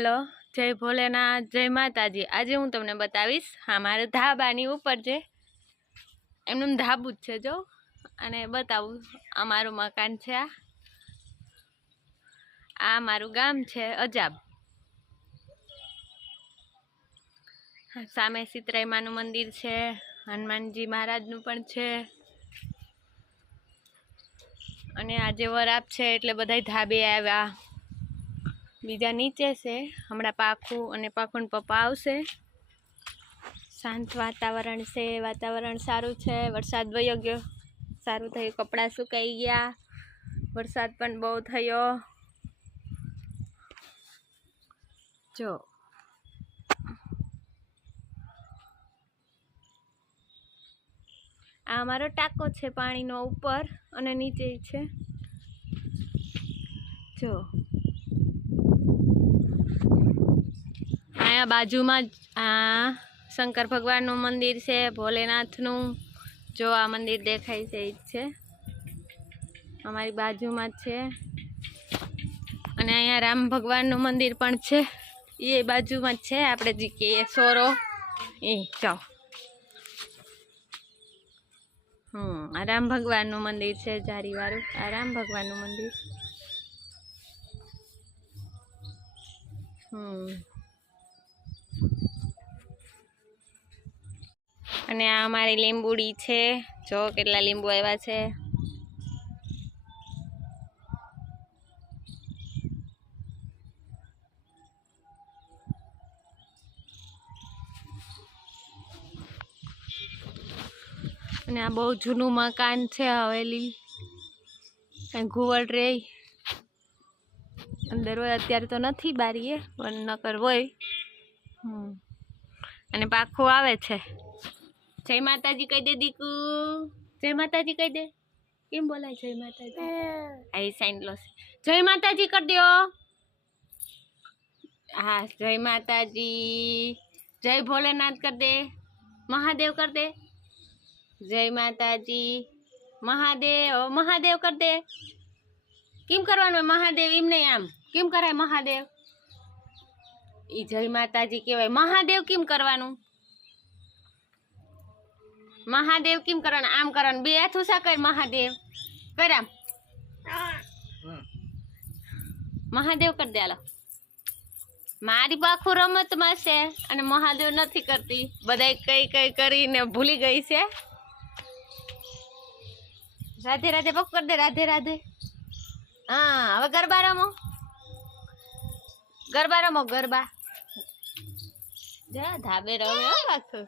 Hello जय भोलेनाथ जय माताजी। आज हूँ तमने बतावीश मारे धाबानी ऊपर जे एमनुं धाबू ज छे जो अने बतावुं अमारुं मकान छे। आ मारुं गाम छे अजाब। सामे सीतराई मानुं मंदिर छे, हनुमानजी महाराजनुं पण छे अने आजे वराप छे एटले बधाय धाबे आव्या। बीजा नीचे से हमणा पाखू अने पाखून पप्पा आवशे। शांत वातावरण से, वातावरण सारू छे। वरसाद वयो गयो, सारू थयुं, कपड़ा सुकाई गया। वरसाद पण बहु थयो। जो आ मारो टाको छे पाणीनो ऊपर अने नीचे छे। जो आया बाजू में शंकर भगवान नु मंदिर से, भोलेनाथ नु। जो आ मंदिर देखाय छे ई छे अमारी बाजू में छे। अने अहींया राम भगवान नु मंदिर पण छे, ये बाजू में छे। आपणे जे कहीए सोरो ए जाओ। आ राम भगवान नु मंदिर छे, जारी वाळुं। आ राम भगवान नु मंदिर। अने आ अमारी લીંબુડી छे। जो केटला લીંબુ आव्या छे। अने आ बहु जूનું मकान छे, हवेली। घुवड रे अंदर होय, अत्यारे तो नथी बारीए पण नकर होय। अने पाखो आवे छे। जय माताजी कही दे दीकू, जय माताजी कही दे। केम बोलाय जय माताजी? आई साइन लो जय माताजी कर दियो। हाँ जय माताजी, जय भोलेनाथ कर दे, महादेव कर दे। जय माताजी, महादेव महादेव कर दे। केम करवानुं महादेव? एम नहीं, आम केम कराय महादेव? ई जय माताजी कहेवाय। महादेव केम करवानुं? महादेव केम करवानुं? आम करवानुं। बे हाथ ऊंचा कर महादेव कर। आम महादेव कर दे। हालो मारी पाखू रमत में छे अने महादेव नथी करती। बधाय कई कई करीने भूली गई छे। राधे राधे पक कर दे। राधे राधे। हाँ हवे गरबा रमो, गरबा रमो, गरबा। जा धाबे रमे हो पाछो।